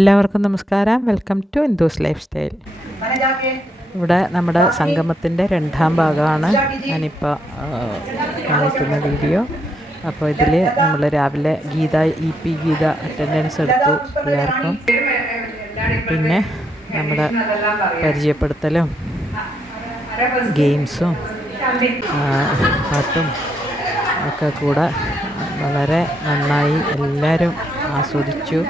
എല്ലാവർക്കും നമസ്കാരം. Welcome to Indu's life style ഇവിടെ നമ്മുടെ സംഗമത്തിന്റെ രണ്ടാം ഭാഗമാണ്. ഞാനിപ്പോൾ കാണിക്കുന്ന വീഡിയോ. അപ്പോൾ ഇതിൽ നമ്മൾ രാവിലെ Geetha E P Geetha attendance എടുത്തു എല്ലാവർക്കും. പിന്നെ നമ്മുടെ പരിചയപ്പെടുത്തലും ഗെയിംസും പാട്ടും ഒക്കെ കൂടെ വളരെ നന്നായി എല്ലാവരും ആസ്വദിച്ചു.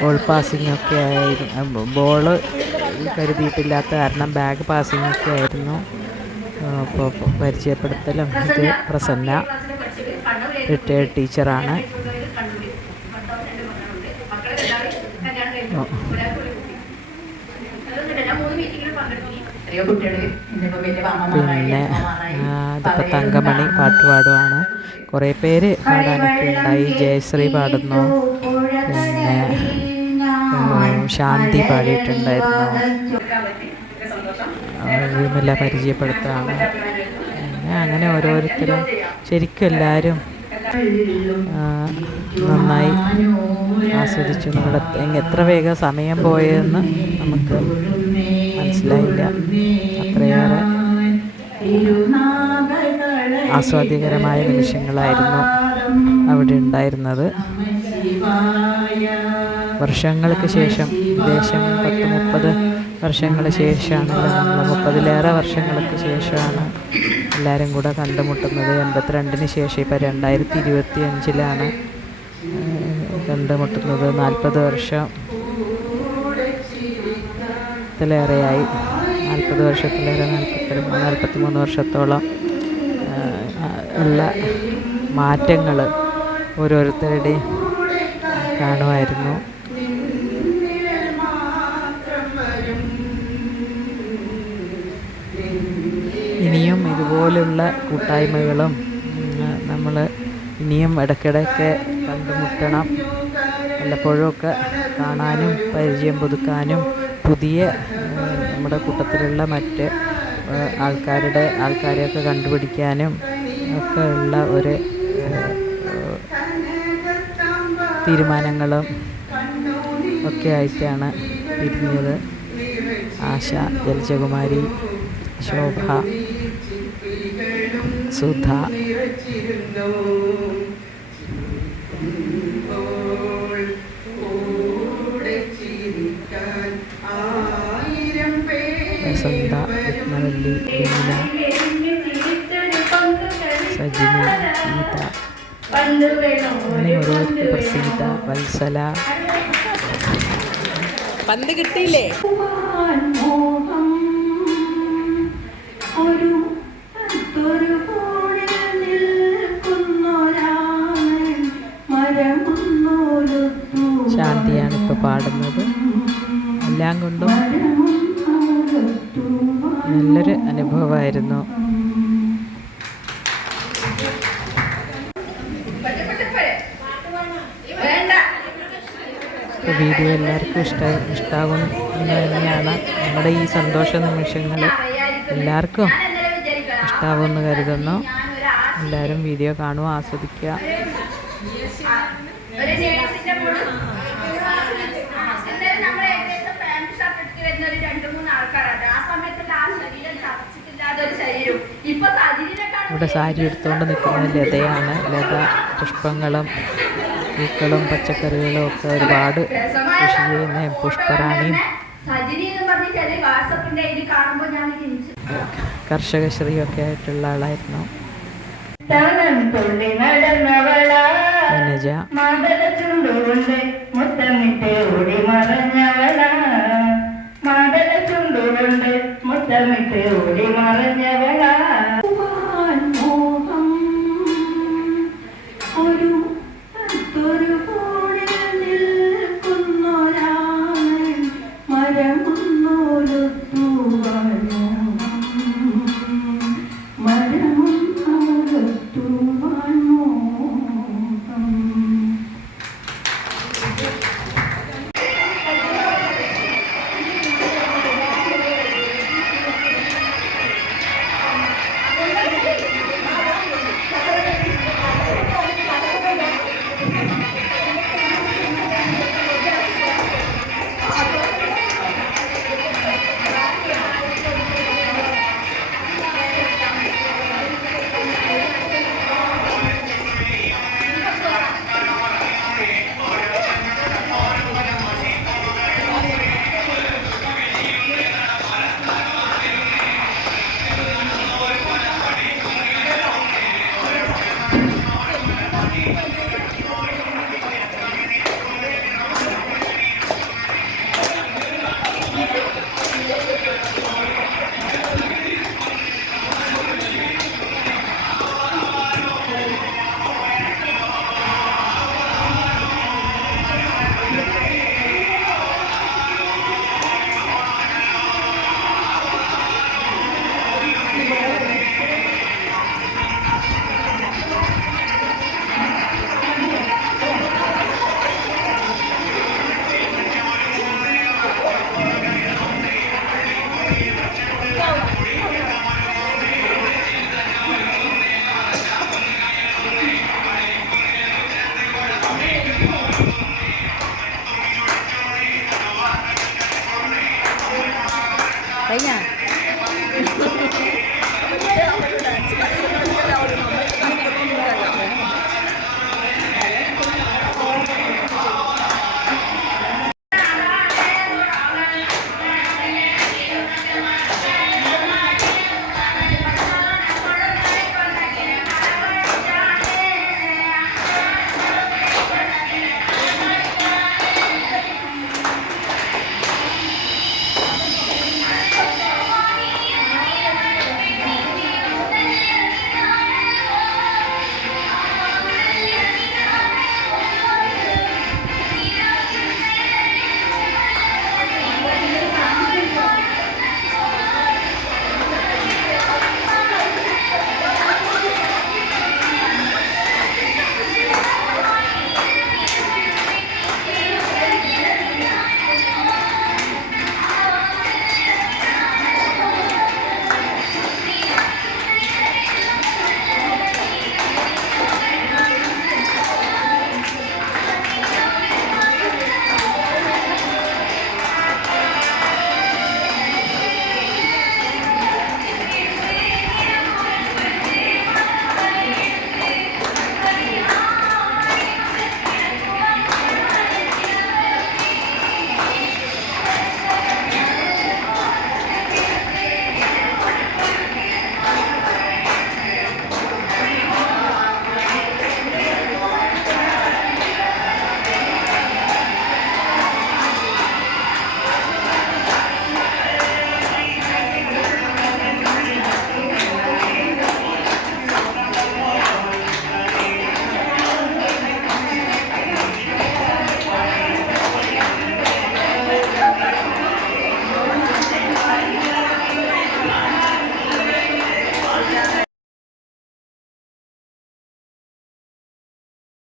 ബോൾ പാസിംഗ് ഒക്കെ ആയിരുന്നു. ബോൾ കരുതിയിട്ടില്ലാത്ത കാരണം ബാഗ് പാസിംഗ് ഒക്കെ ആയിരുന്നു. അപ്പോൾ പരിചയപ്പെടുത്തലും ഇത് പ്രസന്ന. റിട്ടയർഡ് ടീച്ചറാണ് പിന്നെ അതിപ്പോൾ തങ്കമണി പാട്ട് പാടുവാണ്. കുറേ പേര് പാടാനൊക്കെ ഉണ്ടായി. ജയശ്രീ പാടുന്നു. പിന്നെ ശാന്തി പാടിയിട്ടുണ്ടായിരുന്നു. വിമല പരിചയപ്പെടുത്താണ് പിന്നെ അങ്ങനെ ഓരോരുത്തരും ശരിക്കും എല്ലാവരും നന്നായി ആസ്വദിച്ചു. നമ്മുടെ എത്ര വേഗം സമയം പോയതെന്ന് നമുക്ക് മനസ്സിലായില്ല. അത്രയേറെ ആസ്വാദ്യകരമായ നിമിഷങ്ങളായിരുന്നു അവിടെ ഉണ്ടായിരുന്നത്. വർഷങ്ങൾക്ക് ശേഷം ഏകദേശം പത്ത് മുപ്പത് വർഷങ്ങൾക്ക് ശേഷമാണല്ലോ നമ്മൾ മുപ്പതിലേറെ വർഷങ്ങൾക്ക് ശേഷമാണ് എല്ലാവരും കൂടെ കണ്ടുമുട്ടുന്നത്. എൺപത്തിരണ്ടിന് ശേഷം ഇപ്പോൾ രണ്ടായിരത്തി ഇരുപത്തി അഞ്ചിലാണ് കണ്ടുമുട്ടുന്നത്. നാൽപ്പത് വർഷം ത്തിലേറെയായി നാൽപ്പത് വർഷത്തിലേറെ നാൽപ്പത്തി നാൽപ്പത്തി മൂന്ന് വർഷത്തോളം ഉള്ള മാറ്റങ്ങൾ ഓരോരുത്തരുടെയും കാണുമായിരുന്നു. ഇനിയും ഇതുപോലുള്ള കൂട്ടായ്മകളും നമ്മൾ ഇനിയും ഇടയ്ക്കിടയ്ക്ക് കണ്ടുമുട്ടണം. വല്ലപ്പോഴുമൊക്കെ കാണാനും പരിചയം പുതുക്കാനും പുതിയ നമ്മുടെ കൂട്ടത്തിലുള്ള മറ്റ് ആൾക്കാരുടെ ആൾക്കാരെയൊക്കെ കണ്ടുപിടിക്കാനും ഒക്കെ ഉള്ള ഒരു തീരുമാനങ്ങളും ഒക്കെ ആയിട്ടാണ് പിരിഞ്ഞത് ആശ ജലജകുമാരി ശോഭ സുധ. രത്നവല്ലി വിമല സജിന ഗീത അങ്ങനെ ഓരോരുത്തർ സീത വത്സല. പന്ത് കിട്ടിയില്ലേ? ഒരു ശാന്തിയാണ് ഇപ്പോൾ പാടുന്നത്. എല്ലാം കൊണ്ടും നല്ലൊരു അനുഭവമായിരുന്നു. വീഡിയോ എല്ലാവർക്കും ഇഷ്ട ഇഷ്ടാകും എന്ന് തന്നെയാണ് നമ്മുടെ ഈ സന്തോഷ നിമിഷങ്ങൾ എല്ലാവർക്കും ഇഷ്ടാവുമെന്ന് കരുതുന്നു. എല്ലാവരും വീഡിയോ കാണുക ആസ്വദിക്കുക. ഇവിടെ സാരി എടുത്തുകൊണ്ട് നിൽക്കുന്നത് ലതയാണ്. ലത പുഷ്പങ്ങളും പൂക്കളും പച്ചക്കറികളും ഒക്കെ ഒരുപാട് കൃഷി ചെയ്യുന്ന പുഷ്പറാണിയും. കർഷക ശ്രീയൊക്കെ ആയിട്ടുള്ള ആളായിരുന്നു. ചുണ്ടുകൊണ്ട് മുത്തമിട്ട് ഓടി മറഞ്ഞവളാ.